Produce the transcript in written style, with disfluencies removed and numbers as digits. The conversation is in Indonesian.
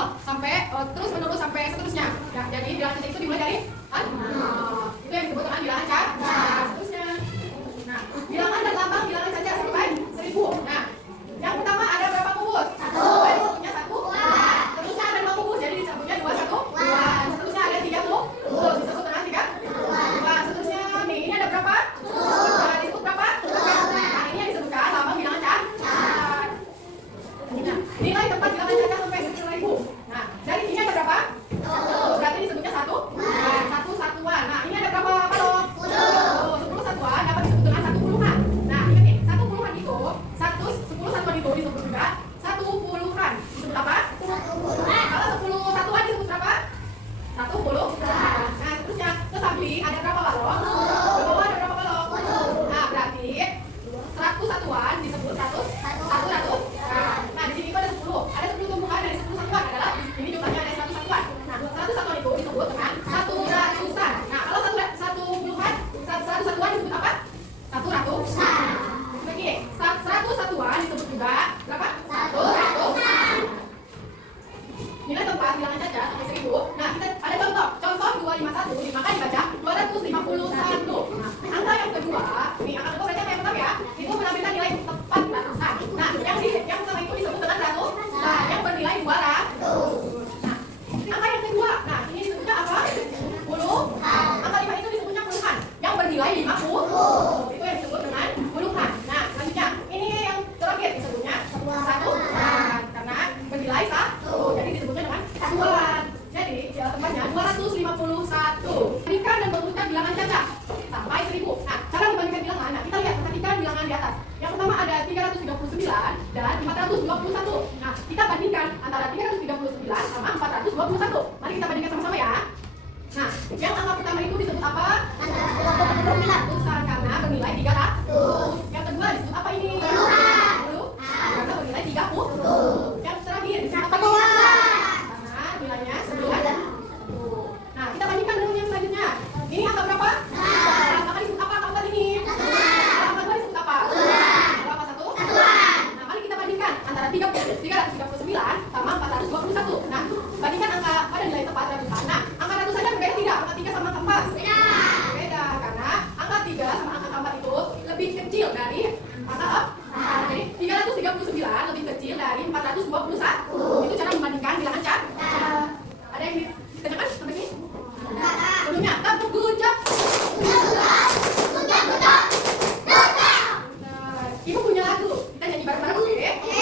nol sampai terus menerus sampai seterusnya. Ya, jadi bilangan caca itu dimulai dari itu yang disebut dengan bilangan caca. Seterusnya. Nah, bilangan dan lambang bilangan caca sampai 1000. Nah, yang pertama ada berapa kubus? 1. Disebutnya 1. Seterusnya ada 2 kubus, jadi disebutnya 2, 1. Seterusnya ada 3 kubus, disebut dengan 3. Seterusnya nih, ini ada berapa? Disebut berapa? Nah, ini yang disebutkan lambang bilangan caca. Nah, nilai tempat bilangan caca sampai 1000. Nah, dari sini ada berapa? 1. Berarti disebutnya 1. 1 satuan. Nah, ini ada berapa balok? 10 satuan dapat disebut dengan 1 puluhan. Nah, ingat nih, 1 puluhan itu 10 satuan itu disebut juga 1 puluhan. Disebut apa? 1 puluhan. Kalau 10 satuan disebut berapa? 1 puluhan. Nah, seterusnya ke samping ada berapa balok? Ke bawah ada berapa balok? Nah, berarti 100 satuan disebut 100. Nah, di sini itu ada 10. Ada 10 tumbuhan dari 10 satuan adalah ini jumlahnya ada 100 satuan. Nah, 100 satuan itu disebut dengan 1 ratusan. Nah, kalau 1 puluhan, 100 satuan disebut apa? 1 ratusan. Lagi, 100 satuan disebut juga berapa? 1 ratusan. Nilai tempat bilangan caca sampai 1000. Nah, kita ada contoh. Contoh 251 maka dibaca 251. Nah, angka yang kedua, ini angka kedua berarti yang pertama ya, itu menampilkan nilai tepat ratusan. Nah, yang pertama itu disebut dengan ratus. Nah, yang bernilai 200. Nah, angka yang kedua, nah ini disebutnya apa? Puluhan. Angka 5 itu disebutnya puluhan. Yang bernilai 50. Itu yang disebut dengan puluhan. Nah, selanjutnya ini yang terakhir disebutnya satuan. Karena bernilai 1. Jadi disebutnya dengan satuan. Jadi tempatnya 251. Bandingkan dan urutkan bilangan caca sampai 1000. Nah, cara membandingkan bilangan, nah kita lihat perhatikan bilangan di atas. Yang pertama ada 339 dan 421. Nah, kita bandingkan antara 339 sama 421. Mari kita bandingkan sama-sama ya. Nah, yang angka pertama itu disebut apa? Besar karena bernilai 300. Yang kedua disebut apa ini? Karena bernilai 30. Yang terakhir disebut apa? Karena nilainya 9. Nah, kita bandingkan dengan yang selanjutnya. Ini angka berapa? Maka disebut apa angka ini? Angka 2 disebut apa? Angka 1? Nah, mari kita bandingkan antara 339 sama 421. Nah, bandingkan angka pada nilai tepat ratusan. Nah, angka ratusannya berbeda tidak? Angka 3 sama angka 4? Beda, karena angka 3 sama angka 4 itu lebih kecil dari angka 4. Jadi 339 lebih kecil dari 421. Itu cara membandingkan bilangan caca. Ada yang ditanyakan sampai sini? Sebelumnya, tepuk gujap. Ibu punya lagu. Kita nyanyi bareng-bareng, oke?